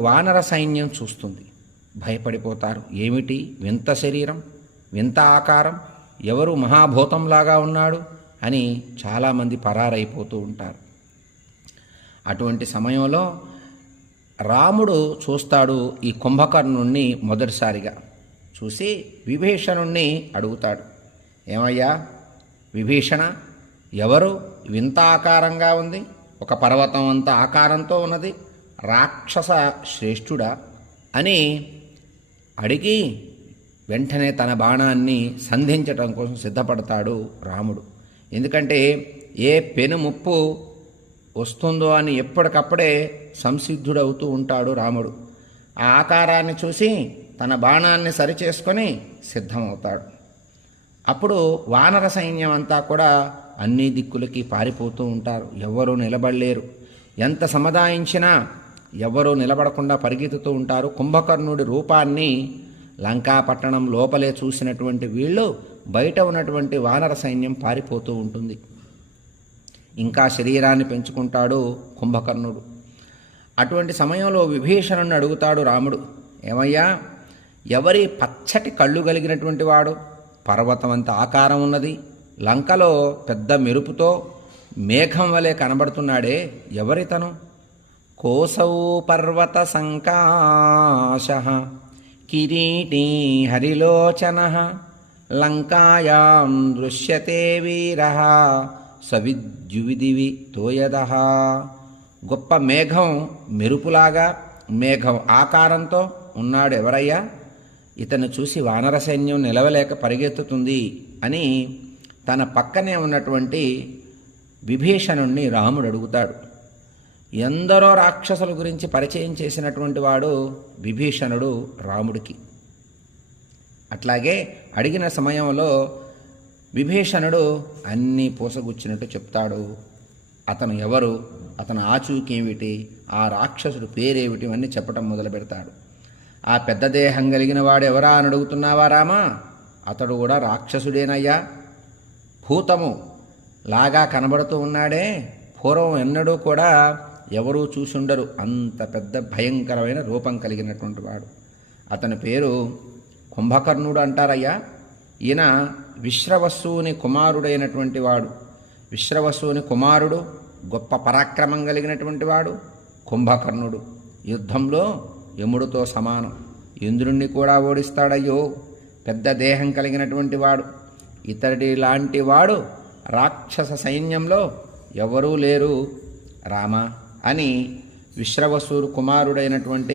వానర సైన్యం చూస్తుంది. భయపడిపోతారు. ఏమిటి? వింత శరీరం? వింత ఆకారం? ఎవరు మహాభూతంలాగా ఉన్నాడు? అని చాలామంది పరారైపోతూ ఉంటారు. అటువంటి సమయంలో రాముడు చూస్తాడు ఈ కుంభకర్ణుణ్ణి మొదటిసారిగా. చూసి విభీషణుణ్ణి అడుగుతాడు. ఏమయ్యా? విభీషణ ఎవరు? వింత ఆకారంగా ఉంది. ఒక పర్వతం అంత ఆకారంతో ఉన్నది. రాక్షస శ్రేష్ఠుడా అని అడిగి వెంటనే తన బాణాన్ని సంధించటం కోసం సిద్ధపడతాడు రాముడు. ఎందుకంటే ఏ పెను ముప్పు వస్తుందో అని ఎప్పటికప్పుడే సంసిద్ధుడవుతూ ఉంటాడు రాముడు. ఆ ఆకారాన్ని చూసి తన బాణాన్ని సరిచేసుకొని సిద్ధమవుతాడు. అప్పుడు వానర సైన్యం అంతా కూడా అన్ని దిక్కులకి పారిపోతూ ఉంటారు. ఎవ్వరూ నిలబడలేరు. ఎంత సముదాయించినా ఎవరూ నిలబడకుండా పరిగెత్తుతూ ఉంటారు. కుంభకర్ణుడి రూపాన్ని లంకాపట్టణం లోపలే చూసినటువంటి వీళ్ళు బయట ఉన్నటువంటి వానర సైన్యం పారిపోతూ ఉంటుంది. ఇంకా శరీరాన్ని పెంచుకుంటాడు కుంభకర్ణుడు. అటువంటి సమయంలో విభీషణుని అడుగుతాడు రాముడు ఏమయ్యా ఎవరి పచ్చటి కళ్ళు కలిగినటువంటి వాడు? పర్వతం అంత ఆకారం ఉన్నది. లంకలో పెద్ద మెరుపుతో మేఘం వలె కనబడుతున్నాడే ఎవరితను? కోసౌ పర్వత సంకాశ కిరీటీ హరిలోచన లంకాయాం దృశ్యతే వీర సవిద్యువిదివి తోయద గొప్ప మేఘం మెరుపులాగా మేఘం ఆకారంతో ఉన్నాడు ఎవరయ్యా ఇతను చూసి వానర సైన్యం నిలవలేక పరిగెత్తుతుంది అని తన పక్కనే ఉన్నటువంటి విభీషణుణ్ణి రాముడు అడుగుతాడు. ఎందరో రాక్షసుల గురించి పరిచయం చేసినటువంటి వాడు విభీషణుడు రాముడికి. అట్లాగే అడిగిన సమయంలో విభీషణుడు అన్నీ పూసగుచ్చినట్టు చెప్తాడు. అతను ఎవరు? అతను ఆచూకీ ఏమిటి ఆ రాక్షసుడు పేరేమిటి? అని చెప్పటం మొదలు పెడతాడు. ఆ పెద్ద దేహం కలిగిన వాడు ఎవరా అని అడుగుతున్నావా రామా? అతడు కూడా రాక్షసుడేనయ్యా. భూతము లాగా కనబడుతూ ఉన్నాడే. పూర్వం ఎన్నడూ కూడా ఎవరూ చూసుండరు. అంత పెద్ద భయంకరమైన రూపం కలిగినటువంటి వాడు. అతని పేరు కుంభకర్ణుడు అంటారయ్యా. ఈయన విశ్రవస్సుని కుమారుడైనటువంటి వాడు. విశ్రవస్సుని కుమారుడు గొప్ప పరాక్రమం కలిగినటువంటి వాడు కుంభకర్ణుడు. యుద్ధంలో యముడితో సమానం. ఇంద్రుణ్ణి కూడా ఓడిస్తాడయ్యో. పెద్ద దేహం కలిగినటువంటి వాడు. ఇతడి లాంటి వాడు రాక్షస సైన్యంలో ఎవరూ లేరు. రామ అని విశ్రవసూరు కుమారుడైనటువంటి